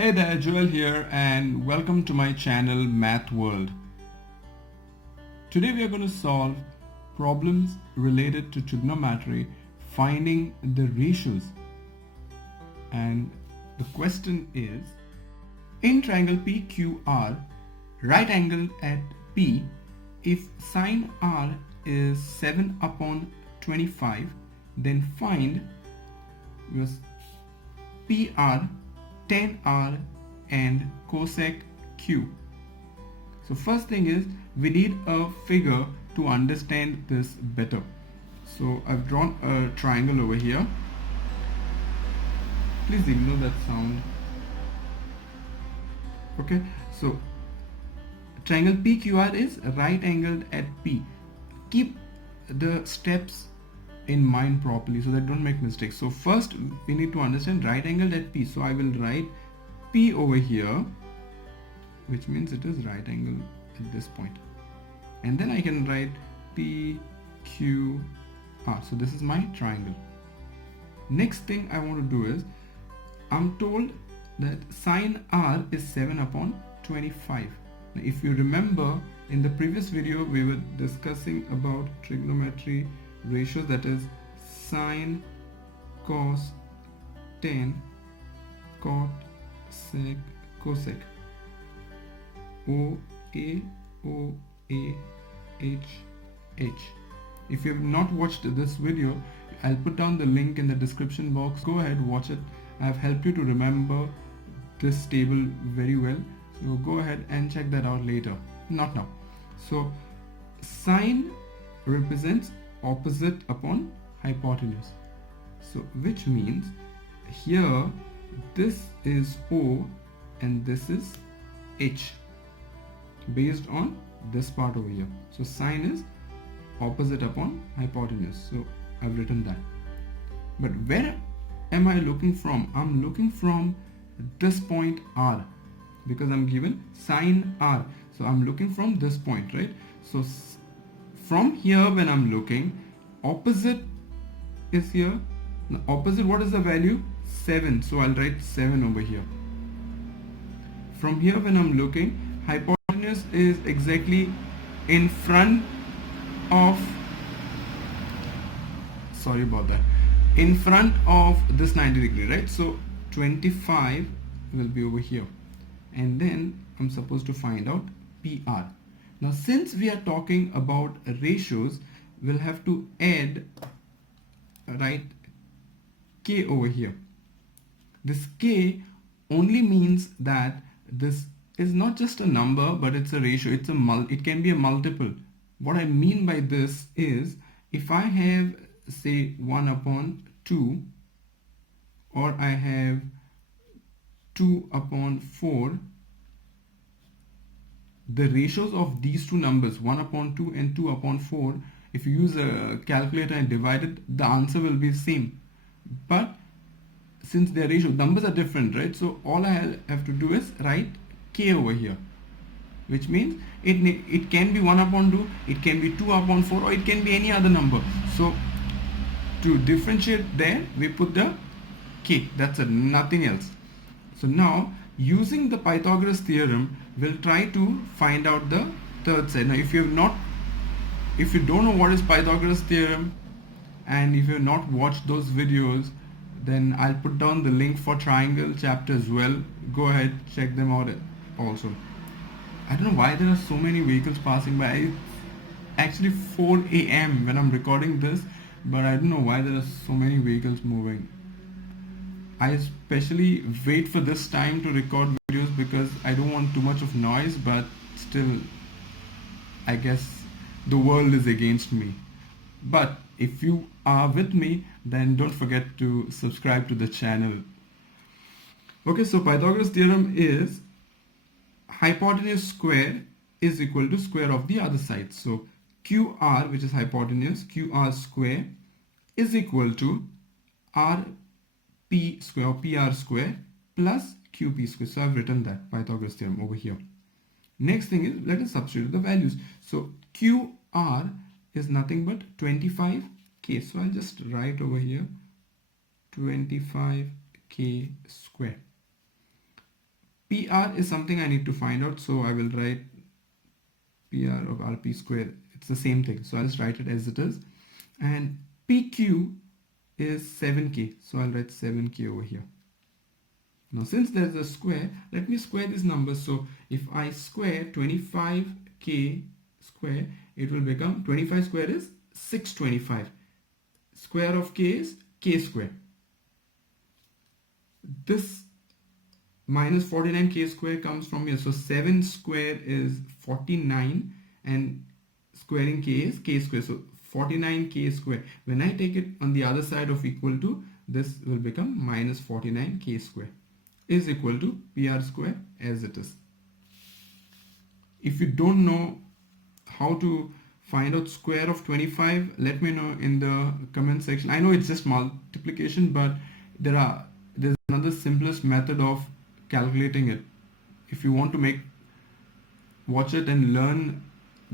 Hey there, Joel here and welcome to my channel Math World. Today we are going to solve problems related to trigonometry, finding the ratios. And the question is, in triangle PQR, right angled at P, if sine R is 7 upon 25, then find your PR, tan R and cosec Q. So first thing is we need a figure to understand this better. So I've drawn a triangle over here. Please ignore that sound. Okay, so triangle PQR is right angled at P. Keep the steps in mind properly so that don't make mistakes. So first we need to understand right angled at P. So I will write P over here, which means it is right angle at this point. And then I can write PQR. So this is my triangle. Next thing I want to do is, I'm told that sine R is 7 upon 25. Now, if you remember, in the previous video we were discussing about trigonometry ratios, that is sine, cos, tan, cot, sec, cosec, O, A, O, A, H, H. If you have not watched this video, I'll put down the link in the description box. Go ahead, watch it. I've helped you to remember this table very well. So go ahead and check that out later. Not now. So sine represents opposite upon hypotenuse. So which means here this is O and this is H based on this part over here. So sine is opposite upon hypotenuse. So I've written that. But where am I looking from? I'm looking from this point R, because I'm given sine R. So I'm looking from this point, right? So from here when I'm looking, opposite is here. Now opposite, what is the value? 7. So I'll write 7 over here. From here when I'm looking, hypotenuse is exactly in front of, sorry about that, in front of this 90 degree, right? So 25 will be over here, and then I'm supposed to find out PR. Now since we are talking about ratios, we'll have to add, right, K over here. This K only means that this is not just a number, but it's a ratio. It can be a multiple. What I mean by this is, if I have, say, 1 upon 2, or I have 2 upon 4, the ratios of these two numbers, 1 upon 2 and 2 upon 4, if you use a calculator and divide it, the answer will be the same. But since their ratio numbers are different, right? So all I have to do is write K over here, which means it can be 1 upon 2, it can be 2 upon 4, or it can be any other number. So to differentiate there, we put the K. That's it, nothing else. So now, using the Pythagoras theorem, we'll try to find out the third side. Now if you don't know what is Pythagoras theorem, and if you have not watched those videos, then I'll put down the link for triangle chapter as well. Go ahead, check them out also. I don't know why there are so many vehicles passing by. It's actually 4 a.m. when I'm recording this, but I don't know why there are so many vehicles moving. I especially wait for this time to record videos because I don't want too much of noise, but still, I guess the world is against me. But if you are with me, then don't forget to subscribe to the channel. Okay, so Pythagoras theorem is hypotenuse square is equal to square of the other side. So QR, which is hypotenuse, QR square is equal to RP square or PR square plus QP square. So I've written that Pythagoras theorem over here. Next thing is, let us substitute the values. So QR is nothing but 25k. So I'll just write over here 25k square. PR is something I need to find out, so I will write PR of RP square. It's the same thing, so I'll just write it as it is. And PQ is 7k, so I'll write 7k over here. Now since there's a square, let me square these numbers. So if I square 25k square, it will become 25 square is 625. Square of k is k square. This minus 49k square comes from here. So 7 square is 49 and squaring k is k square. So 49k square. When I take it on the other side of equal to, this will become minus 49k square is equal to PR square as it is. If you don't know how to find out square of 25, let me know in the comment section. I know it's just multiplication, but there's another simplest method of calculating it. If you want to watch it and learn,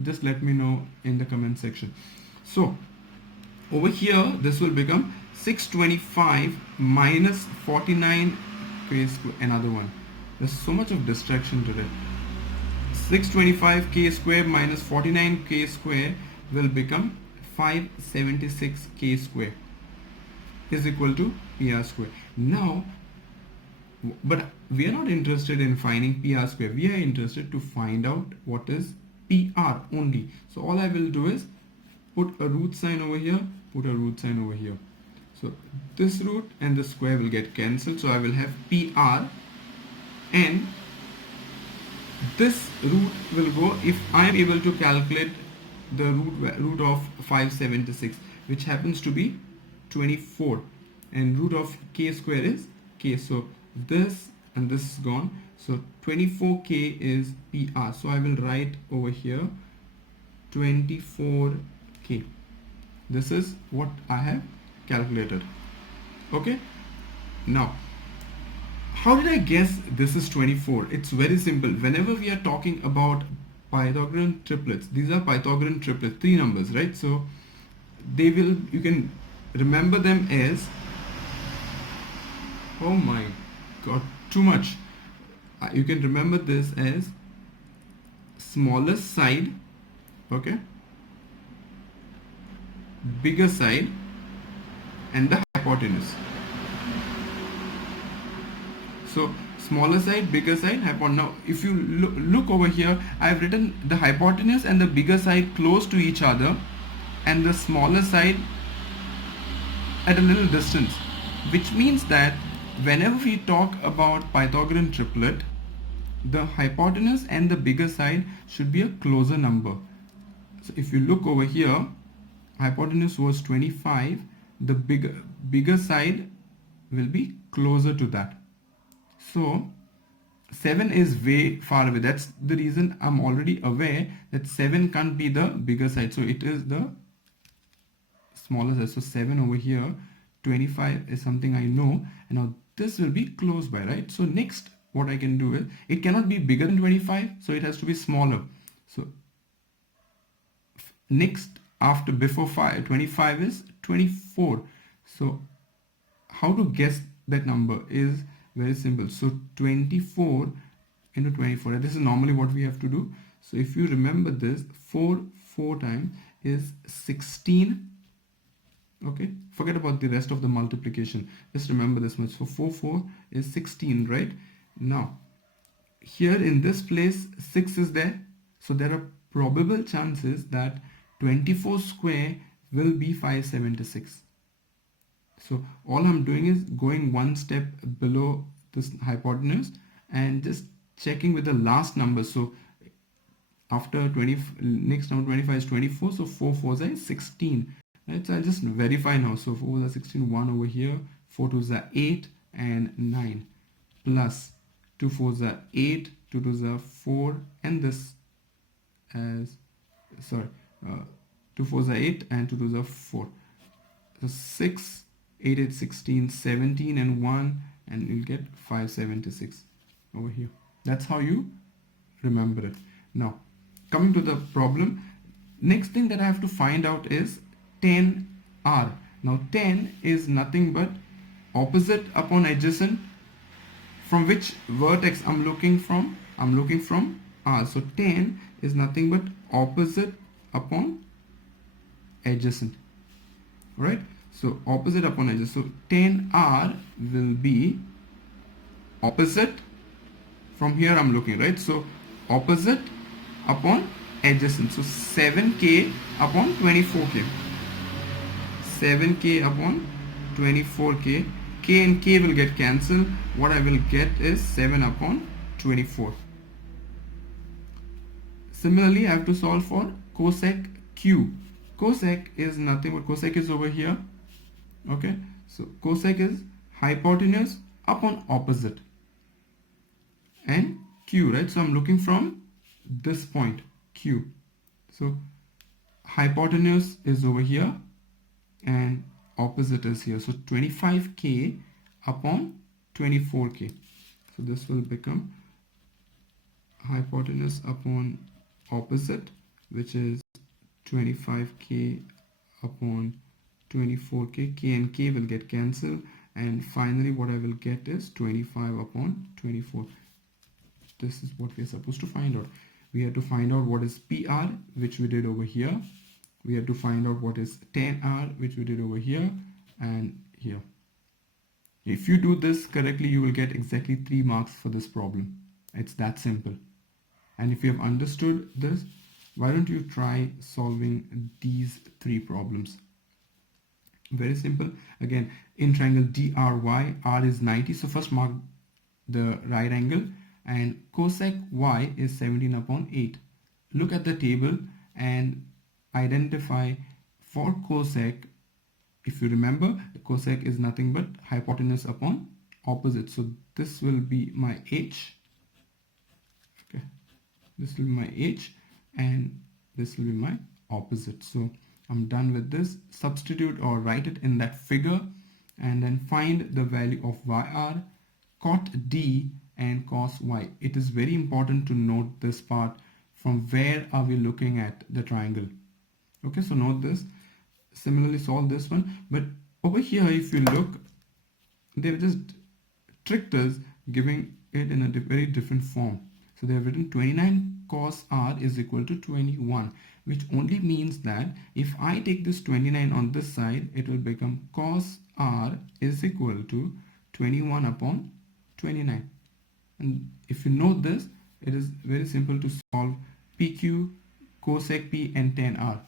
just let me know in the comment section. So over here, this will become 625 minus 49 k square, another one. There's so much of distraction today. 625k square minus 49k square will become 576k square is equal to PR square. Now, but we are not interested in finding PR square. We are interested to find out what is PR only. So all I will do is put a root sign over here, put a root sign over here. So this root and the square will get cancelled. So I will have PR, and this root will go if I am able to calculate the root of 576, which happens to be 24, and root of k square is k. So this and this is gone. So 24k is PR. So I will write over here 24k. This is what I have calculated. Okay, now how did I guess this is 24? It's very simple. Whenever we are talking about Pythagorean triplets, these are Pythagorean triplets, 3 numbers, right? So they will, you can remember them as, oh my god, too much. You can remember this as smallest side, okay, bigger side, and the hypotenuse. So smaller side, bigger side, hypotenuse. Now if you look over here, I have written the hypotenuse and the bigger side close to each other, and the smaller side at a little distance, which means that whenever we talk about Pythagorean triplet, the hypotenuse and the bigger side should be a closer number. So if you look over here, hypotenuse was 25, the bigger side will be closer to that. So 7 is way far away. That's the reason I'm already aware that 7 can't be the bigger side. So it is the smaller side. So 7 over here, 25 is something I know. And now this will be close by, right? So next, what I can do is, it cannot be bigger than 25. So it has to be smaller. So next, before 25 is 24. So how to guess that number is very simple. So 24 into 24, this is normally what we have to do. So if you remember this, 4 times is 16. Okay, forget about the rest of the multiplication, just remember this much. So 4 is 16, right? Now here in this place 6 is there, so there are probable chances that 24 square will be 576. So all I'm doing is going one step below this hypotenuse and just checking with the last number. So after 20, next number 25 is 24, so 4 4s are 16, right? So I'll just verify now. So 4 is 16, 1 over here, 4 2s are 8 and 9, plus 2 4s are 8, 2 2s are 4, and this as, sorry, 2 4s are 8 and 2 2s are 4. So 6, 8 8 16, 17 and 1, and you'll get 576 over here. That's how you remember it. Now coming to the problem, next thing that I have to find out is 10R. Now 10 is nothing but opposite upon adjacent, from which vertex I'm looking from? I'm looking from R. So tan is nothing but opposite upon adjacent, right? So opposite upon adjacent. So tan R will be opposite. From here I'm looking, right? So opposite upon adjacent. So 7k upon 24k. 7k upon 24k. K and k will get cancelled. What I will get is 7 upon 24. Similarly, I have to solve for cosec q. Cosec is nothing but cosec is over here. Okay, so cosec is hypotenuse upon opposite and q, right? So I'm looking from this point q. So hypotenuse is over here and opposite is here. So 25k upon 24k. So this will become hypotenuse upon opposite, which is 25k upon 24k. K and k will get cancelled, and finally what I will get is 25 upon 24. This is what we are supposed to find out. We have to find out what is PR, which we did over here. We have to find out what is tan R, which we did over here and here. If you do this correctly, you will get exactly 3 marks for this problem. It's that simple. And if you have understood this, why don't you try solving these 3 problems? Very simple. Again, in triangle DRY, R is 90. So first mark the right angle, and cosec Y is 17 upon 8. Look at the table and identify for cosec. If you remember, cosec is nothing but hypotenuse upon opposite. So this will be my H. Okay, this will be my H and this will be my opposite. So I'm done with this. Substitute or write it in that figure and then find the value of YR, cot D and cos Y. It is very important to note this part. From where are we looking at the triangle? Okay, so note this. Similarly solve this one, but over here if you look, they've just tricked us, giving it in a very different form. So they have written 29 cos R is equal to 21, which only means that if I take this 29 on this side, it will become cos R is equal to 21 upon 29. And if you note this, it is very simple to solve PQ, cosec P and tan R.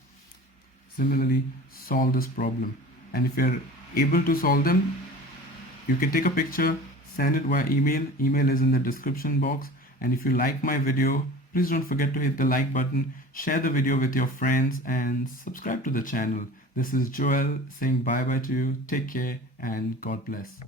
Similarly, solve this problem, and if you're able to solve them, you can take a picture, send it via email. Email is in the description box. And if you like my video, please don't forget to hit the like button, share the video with your friends and subscribe to the channel. This is Joel saying bye bye to you. Take care and God bless.